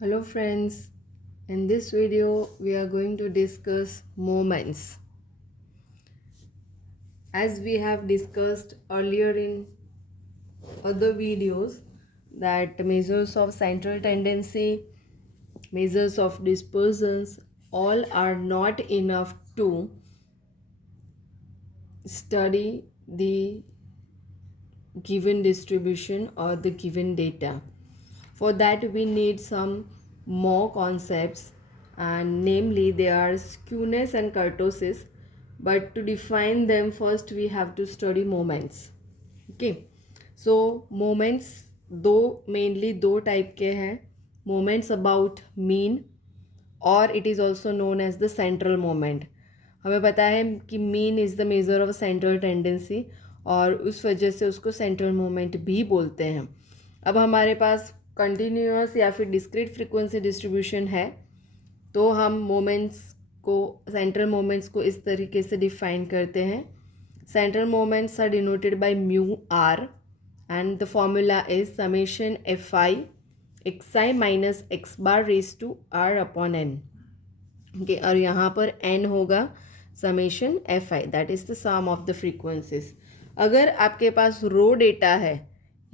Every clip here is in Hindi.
Hello friends, in this video we are going to discuss moments. As we have discussed earlier in other videos that measures of central tendency, measures of dispersals all are not enough to study the given distribution or the given data. For that we need some more concepts, and namely they are skewness and kurtosis, but to define them first we have to study moments. Okay, so moments mainly दो type के हैं. Moments about mean, और it is also known as the central moment. हमें पता है कि mean is the measure of central tendency, और उस वजह से उसको सेंट्रल मोमेंट भी बोलते हैं. अब हमारे पास कंटिन्यूअस या फिर डिस्क्रीट फ्रीक्वेंसी डिस्ट्रीब्यूशन है, तो हम मोमेंट्स को, सेंट्रल मोमेंट्स को इस तरीके से डिफाइन करते हैं. Central moments are denoted by mu r and the formula is summation f i x i minus x bar raise to r upon n. Okay, और यहाँ पर एन होगा summation f i, that is the sum of the frequencies. अगर आपके पास रो डेटा है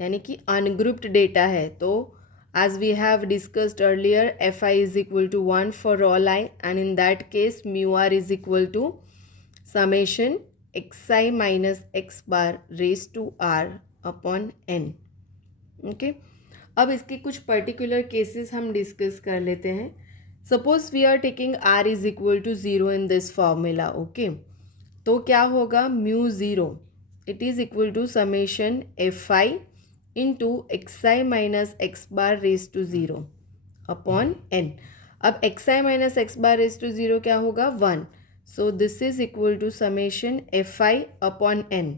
यानी कि अनग्रुप्ड डेटा है, तो as we have discussed earlier, fi is equal to 1 for all I, and in that case mu r is equal to summation xi minus x bar raised to r upon n. Okay, अब इसके कुछ पर्टिकुलर केसेस हम डिस्कस कर लेते हैं. Suppose we are taking r is equal to zero in this formula. Okay, तो क्या होगा, mu zero it is equal to summation f i into x i minus x bar raise to zero upon n. अब x i minus x bar raise to zero क्या होगा, one. So this is equal to summation f i upon n.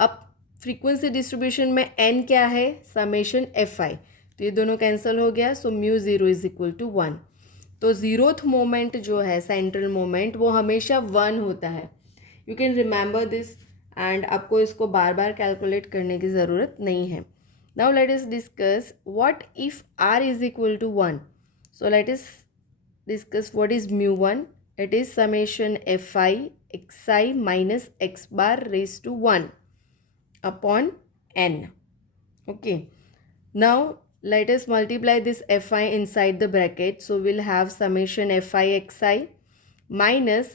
अब फ्रीक्वेंसी डिस्ट्रीब्यूशन में एन क्या है, समेशन एफ आई, तो ये दोनों कैंसिल हो गया. So mu zero is equal to one. तो ज़ीरोथ मोमेंट जो है, सेंट्रल मोमेंट, वो हमेशा वन होता है. You can remember this, and आपको इसको बार बार कैलकुलेट करने की ज़रूरत नहीं है. Now let us discuss what if r is equal to one. So let us discuss what is mu one. It is summation f i x i minus x bar raise to one upon n. Okay, now let us multiply this fi inside the bracket. So we'll have summation fi xi minus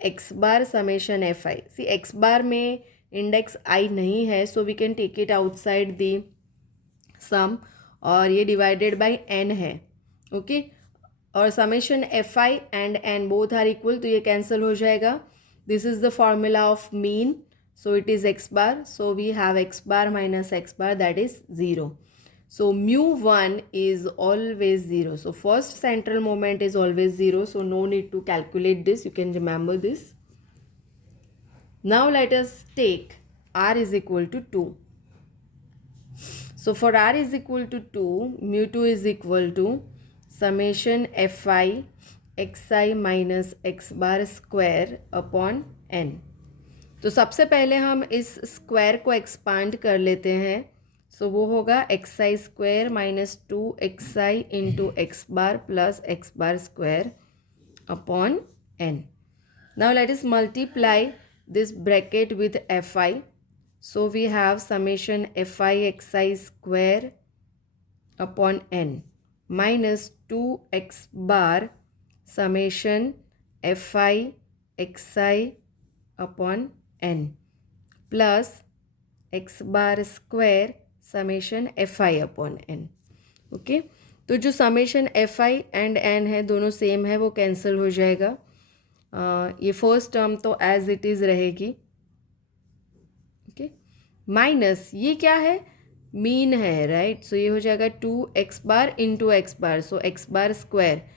x bar summation fi. See, x bar में index I नहीं है, so we can take it outside the sum, और ये divided by n है. Okay, और summation fi and n both are equal, तो ये cancel हो जाएगा. This is the formula of mean. So it is x bar. So we have x bar minus x bar, that is 0. So mu 1 is always 0. So first central moment is always 0. So no need to calculate this. You can remember this. Now let us take r is equal to 2. So for r is equal to 2, mu 2 is equal to summation fi xi minus x bar square upon n. तो सबसे पहले हम इस स्क्वायर को एक्सपांड कर लेते हैं. सो वो होगा x i square minus two x i into x bar plus x bar square upon n. Now let us multiply this bracket with f i. So we have summation f i x i square upon n minus two x bar summation f i x i upon n plus x bar square summation f i upon n. Okay, तो जो summation f i and n है दोनों सेम है, वो कैंसिल हो जाएगा. ये फर्स्ट टर्म तो एज इट इज़ रहेगी. ओके, माइनस ये क्या है, मीन है, राइट. सो ये हो जाएगा two x bar into x bar. So x bar square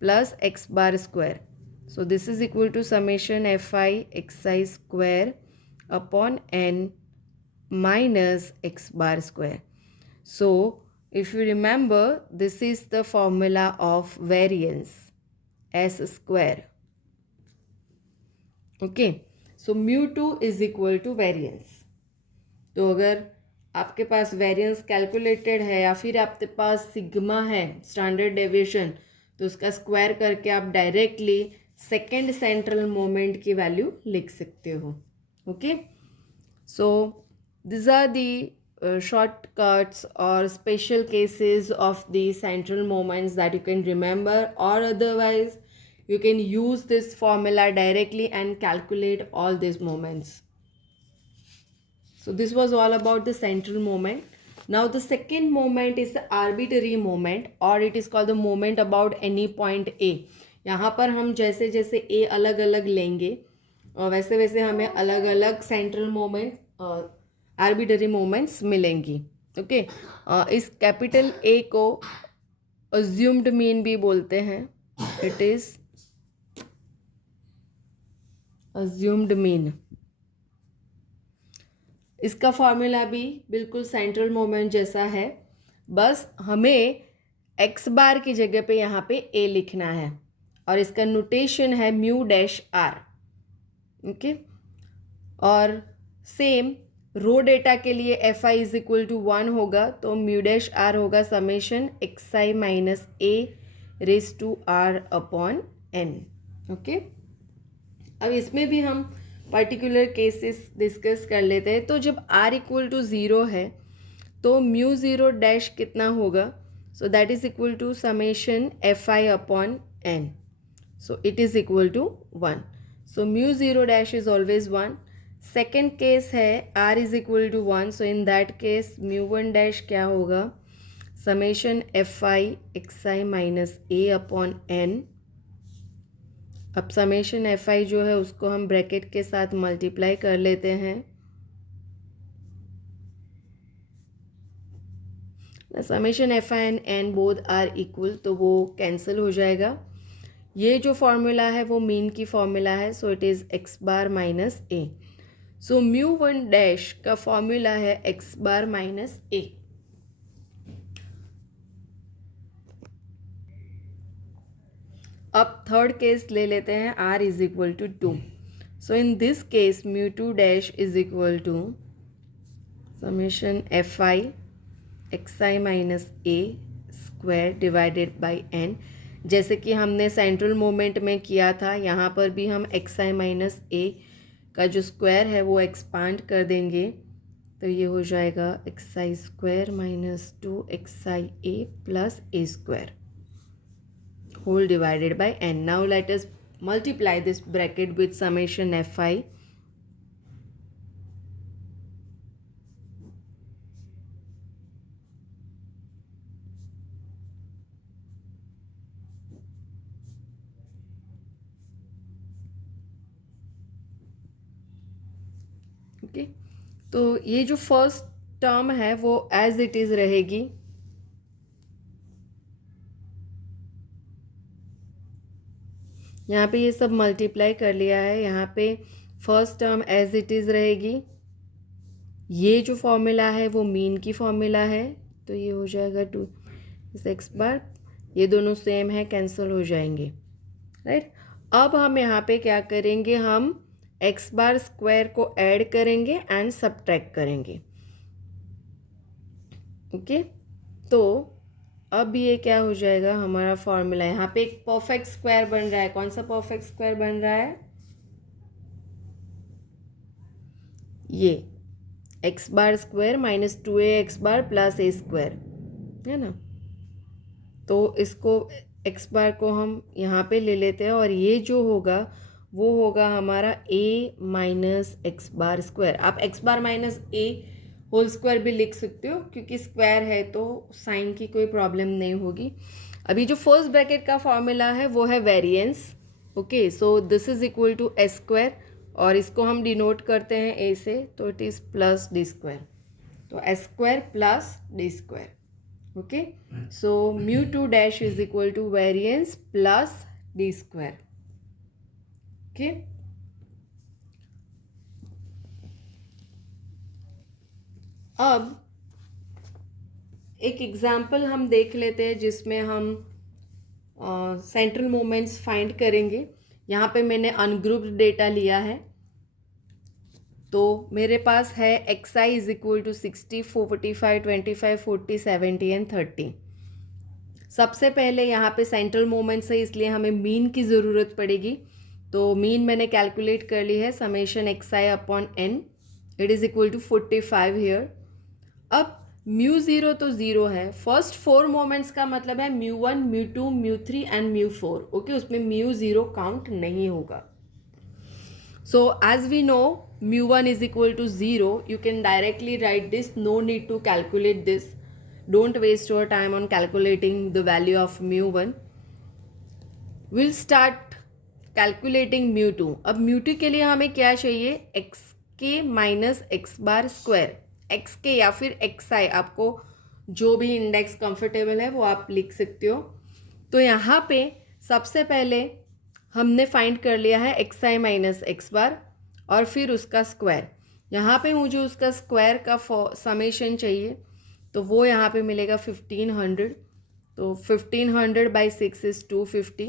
plus x bar square. So this is equal to summation fi xi square upon n minus x bar square. So if you remember, this is the formula of variance, s square. Okay, so mu 2 is equal to variance. तो अगर आपके पास वेरिएंस कैलकुलेटेड है या फिर आपके पास सिग्मा है स्टैंडर्ड डेविएशन, तो उसका स्क्वायर करके आप डायरेक्टली सेकेंड सेंट्रल मोमेंट की वैल्यू लिख सकते हो. Okay, so these are the shortcuts or special cases of the central moments that you can remember, or otherwise you can use this formula directly and calculate all these moments. So this was all about the central moment. Now the second moment is the arbitrary moment, or it is called the moment about any point A. यहाँ पर हम जैसे जैसे A अलग अलग लेंगे और वैसे वैसे हमें अलग अलग सेंट्रल मोमेंट और आर्बिट्ररी मोमेंट्स मिलेंगी. ओके, इस कैपिटल ए को अज्यूम्ड मीन भी बोलते हैं. It is assumed mean. इसका फॉर्मूला भी बिल्कुल सेंट्रल मोमेंट जैसा है, बस हमें एक्स बार की जगह पे यहाँ पे ए लिखना है और इसका नोटेशन है म्यू डैश आर. ओके, और सेम रो डेटा के लिए f i is equal to 1 होगा, तो म्यू डैश आर होगा summation x i minus a raise to r upon n. Okay, अब इसमें भी हम पर्टिकुलर केसेस डिस्कस कर लेते हैं. तो जब आर इक्वल टू 0 है तो म्यू ज़ीरो डैश कितना होगा, so that is equal to summation f i upon n. So it is equal to 1. So mu zero dash is always 1. Second case है r is equal to 1, so in that case mu one dash क्या होगा, summation f i x i minus a upon n. अब समेशन एफ आई जो है उसको हम ब्रैकेट के साथ मल्टीप्लाई कर लेते हैं. Summation f i and n both are equal, तो वो कैंसिल हो जाएगा. ये जो फॉर्मूला है वो मीन की फॉर्मूला है, so it is x bar minus a. So mu one dash का फॉर्मूला है एक्स बार माइनस ए. अब थर्ड केस ले लेते हैं, r is equal to 2. So in this case mu two dash is equal to summation f i x i minus a square divided by n. जैसे कि हमने सेंट्रल मोमेंट में किया था, यहाँ पर भी हम एक्स आई माइनस ए का जो स्क्वायर है वो एक्सपांड कर देंगे, तो ये हो जाएगा x i square minus 2 x i a plus a square whole divided by n. Now let us multiply this bracket with summation f i. Okay, तो ये जो फर्स्ट टर्म है वो एज इट इज़ रहेगी. यहाँ पे ये सब मल्टीप्लाई कर लिया है, यहाँ पे first term as it is रहेगी. ये जो फॉर्मूला है वो मीन की फॉर्मूला है, तो ये हो जाएगा 2 एक्स बार. ये दोनों सेम है, कैंसिल हो जाएंगे. राइट, अब हम यहाँ पे क्या करेंगे, हम एक्स बार स्क्वायर को ऐड करेंगे एंड सब्ट्रैक्ट करेंगे. ओके, तो अब ये क्या हो जाएगा, हमारा फॉर्मूला यहाँ पे एक परफेक्ट स्क्वायर बन रहा है. कौन सा परफेक्ट स्क्वायर बन रहा है, ये x bar square minus 2a x bar plus a square है ना. तो इसको एक्स बार को हम यहाँ पे ले लेते हैं और ये जो होगा वो होगा हमारा a minus x bar square. आप x bar minus a whole square भी लिख सकते हो, क्योंकि स्क्वायर है तो साइन की कोई प्रॉब्लम नहीं होगी. अभी जो फर्स्ट ब्रैकेट का फॉर्मूला है वो है variance. Okay, so this is equal to s square और इसको हम डिनोट करते हैं ए से, तो it is plus d square. तो s square plus d square. Okay, so mu two dash is equal to variance plus d square. Okay, अब एक एग्जाम्पल हम देख लेते हैं जिसमें हम सेंट्रल मोमेंट्स फाइंड करेंगे. यहाँ पे मैंने अनग्रुप्ड डेटा लिया है. तो मेरे पास है x i is equal to 60, 45, 25, 40, 70 and 30। सबसे पहले यहाँ पे सेंट्रल मोमेंट्स है, इसलिए हमें मीन की ज़रूरत पड़ेगी। तो मीन मैंने कैलकुलेट कर ली है, summation x i upon n, it is equal to 45 here. अब म्यू ज़ीरो तो ज़ीरो है, फर्स्ट 4 मोमेंट्स का मतलब है mu 1, mu 2, mu 3 and mu 4। Okay, उसमें म्यू ज़ीरो काउंट नहीं होगा। So as we know mu1 is equal to 0, you can directly write this, no need to calculate this. Don't waste your time on calculating the value of mu1. We'll start calculating mu2. अब mu2 के लिए हमें क्या चाहिए, xk minus x bar square, xk या फिर xi, आपको जो भी इंडेक्स कंफर्टेबल है वो आप लिख सकते हो। तो यहाँ पे सबसे पहले हमने फाइंड कर लिया है एक्स आई माइनस एक्स बार और फिर उसका स्क्वायर। यहाँ पे मुझे उसका स्क्वायर का समेशन चाहिए, तो वो यहाँ पे मिलेगा 1500। तो 1500 बाई 6 इज़ 250।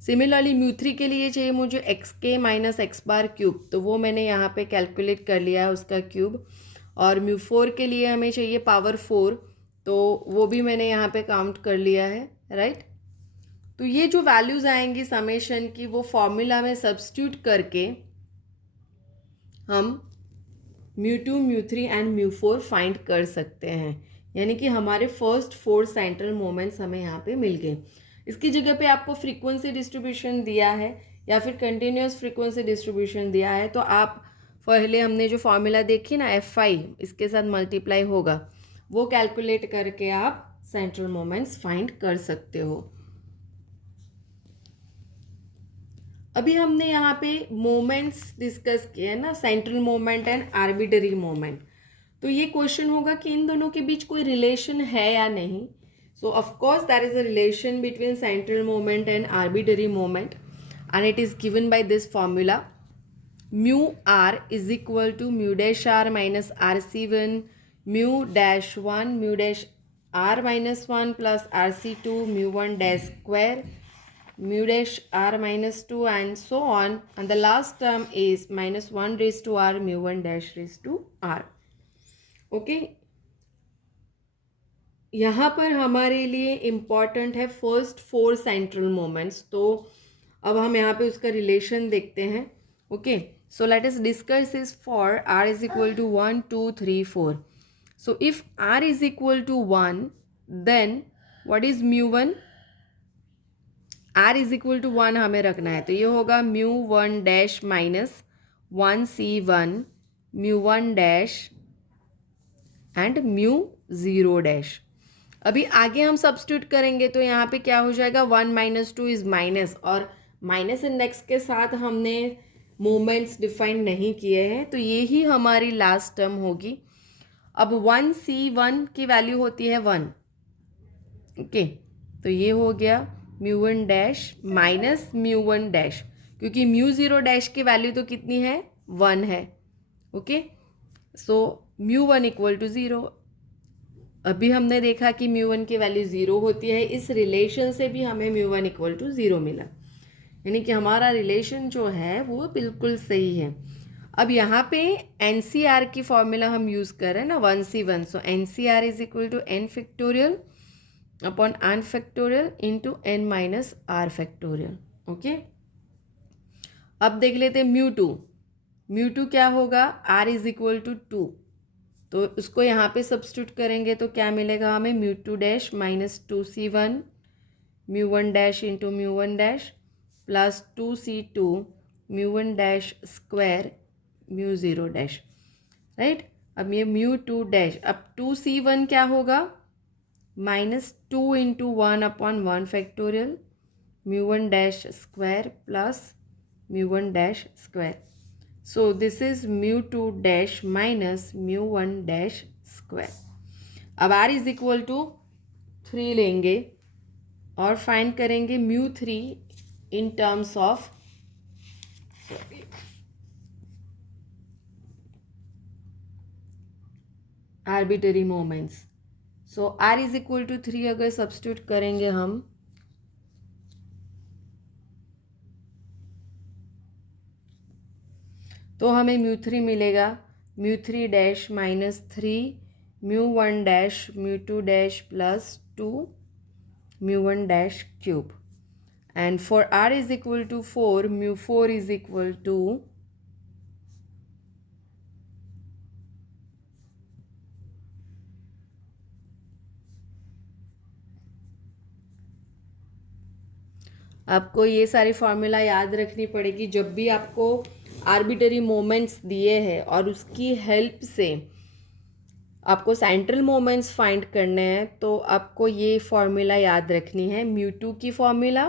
सिमिलरली म्यू 3 के लिए चाहिए मुझे एक्स के माइनस एक्स बार क्यूब, तो वो मैंने यहाँ पे कैलकुलेट कर लिया है उसका क्यूब। और म्यू 4 के लिए हमें चाहिए पावर 4, तो वो भी मैंने यहाँ पे काउंट कर लिया है, राइट। तो ये जो वैल्यूज़ आएंगी समेशन की, वो फॉर्मूला में सब्स्टिट्यूट करके हम mu 2, mu 3 and mu 4 find कर सकते हैं। यानी कि हमारे फर्स्ट 4 सेंट्रल मोमेंट्स हमें यहाँ पे मिल गए। इसकी जगह पे आपको फ्रीक्वेंसी डिस्ट्रीब्यूशन दिया है या फिर कंटिन्यूस फ्रीक्वेंसी डिस्ट्रीब्यूशन दिया है, तो आप पहले हमने जो फॉर्मूला देखी ना Fi, इसके साथ मल्टीप्लाई होगा, वो कैलकुलेट करके आप सेंट्रल मोमेंट्स फाइंड कर सकते हो। अभी हमने यहाँ पे मोमेंट्स डिस्कस किए हैं ना, central moment and arbitrary moment. तो ये क्वेश्चन होगा कि इन दोनों के बीच कोई रिलेशन है या नहीं। So of course there is a relation between central moment and arbitrary moment and it is given by this formula, mu r is equal to mu dash r minus r C one, mu dash one, mu dash r minus one plus r C two, mu one dash square, mu dash r minus 2 and so on, and the last term is minus 1 raised to r mu 1 dash raised to r. okay, यहाँ पर हमारे लिए इम्पॉर्टेंट है फर्स्ट 4 सेंट्रल मोमेंट्स। तो अब हम यहाँ पे उसका रिलेशन देखते हैं। Okay, so let us discuss this for r is equal to 1, 2, 3, 4। So if r is equal to 1, then what is mu 1, r is equal to 1 हमें रखना है, तो ये होगा mu 1 dash minus 1c1, mu 1 dash and mu 0 dash. अभी आगे हम सब्स्टिट्यूट करेंगे तो यहाँ पे क्या हो जाएगा, 1 माइनस 2 इज माइनस, और माइनस इंडेक्स के साथ हमने मोमेंट्स डिफाइन नहीं किए हैं, तो ये ही हमारी लास्ट टर्म होगी। अब 1c1 की वैल्यू होती है 1। ओके, तो ये हो गया mu 1 dash minus mu 1 dash, क्योंकि म्यू 0 डैश की वैल्यू तो कितनी है, 1 है। Okay, so mu 1 equal to 0। अभी हमने देखा कि म्यू 1 की वैल्यू 0 होती है, इस रिलेशन से भी हमें म्यू 1 इक्वल टू 0 मिला, यानी कि हमारा रिलेशन जो है वो बिल्कुल सही है। अब यहाँ पे NCR की फॉर्मूला हम यूज़ कर रहे हैं ना, 1C1, so NCR is equal to n factorial upon n factorial into n minus r factorial. Okay, अब देख लेते हैं म्यू 2। म्यू 2 क्या होगा, r इज इक्वल टू 2, तो उसको यहाँ पे सब्स्टिट्यूट करेंगे तो क्या मिलेगा हमें, mu 2 dash minus 2c1 mu 1 dash into mu 1 dash plus 2c2 mu 1 dash square mu 0 dash, right. अब ये म्यू 2 डैश, अब 2c1 क्या होगा, minus 2 into 1 upon 1 factorial mu 1 dash square plus mu 1 dash square. So this is mu 2 dash minus mu 1 dash square. अब r इज इक्वल टू 3 लेंगे और फाइंड करेंगे mu 3 in terms of arbitrary moments. So r is equal to 3 अगर सब्स्टिट्यूट करेंगे हम, तो हमें म्यू 3 मिलेगा mu 3 dash minus 3 mu 1 dash mu 2 dash plus 2 mu 1 dash cube. And for r is equal to 4, mu 4 is equal to आपको ये सारी फॉर्मूला याद रखनी पड़ेगी जब भी आपको आर्बिटरी मोमेंट्स दिए हैं और उसकी हेल्प से आपको सेंट्रल मोमेंट्स फाइंड करने हैं, तो आपको ये फॉर्मूला याद रखनी है. म्यू 2 की फॉर्मूला,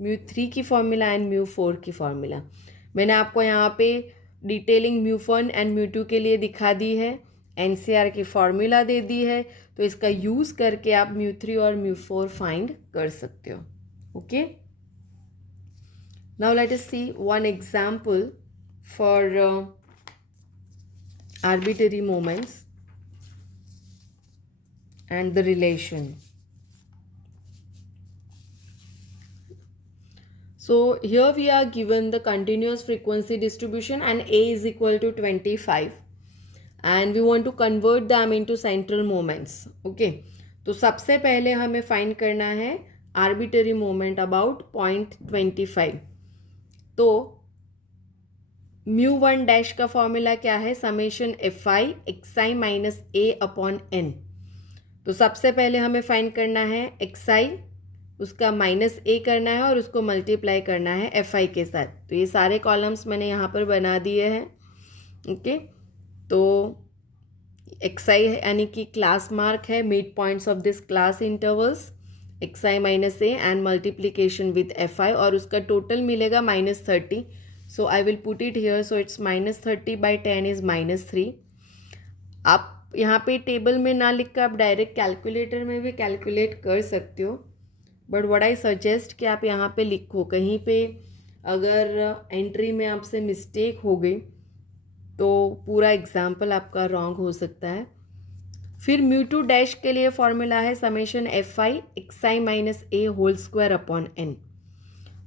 म्यू 3 की फॉर्मूला एंड म्यू 4 की फॉर्मूला. मैंने आपको यहाँ पे डिटेलिंग म्यू 1 एंड म्यू 2 के लिए दिखा दी है, एनसीआर की फॉर्मूला दे दी है, तो इसका यूज़ करके आप म्यू 3 और म्यू 4 फाइंड कर सकते हो. Okay, now let us see one example for arbitrary moments and the relation. So here we are given the continuous frequency distribution and A is equal to 25 and we want to convert them into central moments. Okay, तो सबसे पहले हमें फाइंड करना है arbitrary moment about point 25. तो म्यू 1 डैश का फॉर्मूला क्या है, summation f i x i minus a upon n. तो सबसे पहले हमें फाइंड करना है एक्स आई, उसका माइनस ए करना है और उसको मल्टीप्लाई करना है एफ आई के साथ. तो ये सारे कॉलम्स मैंने यहाँ पर बना दिए हैं. ओके, तो एक्स आई यानी कि क्लास मार्क है, mid points of this class intervals, x i minus a and multiplication with f i, और उसका टोटल मिलेगा -30. So I will put it here. So it's -30/10 is -3. आप यहाँ पे टेबल में ना लिख कर आप डायरेक्ट कैलकुलेटर में भी कैलकुलेट कर सकते हो, बट व्हाट आई सजेस्ट कि आप यहाँ पे लिखो. कहीं पे अगर एंट्री में आपसे मिस्टेक हो गई तो पूरा एग्जाम्पल आपका रॉन्ग हो सकता है. फिर म्यू 2 डैश के लिए फॉर्मूला है summation f i x i minus a whole square upon n.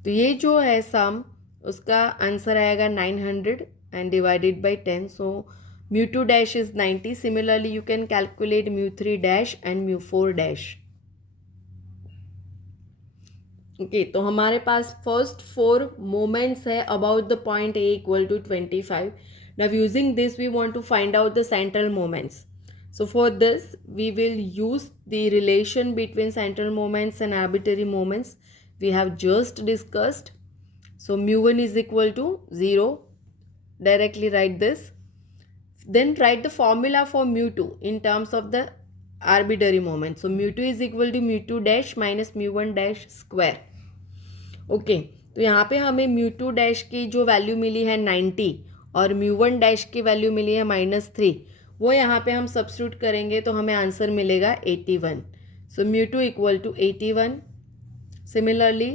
तो ये जो है सम, उसका आंसर आएगा 900 and divided by 10. So mu 2 dash is 90. Similarly, you can calculate mu 3 dash and mu 4 dash. Okay, तो हमारे पास first 4 moments है about the point A equal to 25. Now using this we want to find out the central moments. So for this we will use the relation between central moments and arbitrary moments we have just discussed. So mu 1 is equal to 0. Directly write this. Then write the formula for mu 2 in terms of the arbitrary moment. So mu 2 is equal to mu 2 dash minus mu 1 dash square. Okay, तो यहाँ पे हमें mu 2 dash की जो वैल्यू मिली है 90 और mu 1 dash की वैल्यू मिली है -3, वो यहाँ पे हम सब्स्टिट्यूट करेंगे तो हमें आंसर मिलेगा 81. So mu 2 equal to 81. Similarly,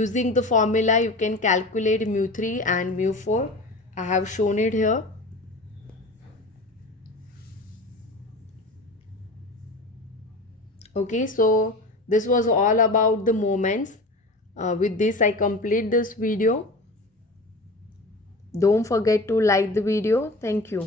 using the formula you can calculate mu 3 and mu 4. I have shown it here. Okay, so this was all about the moments. With this I complete this video. Don't forget to like the video. Thank you.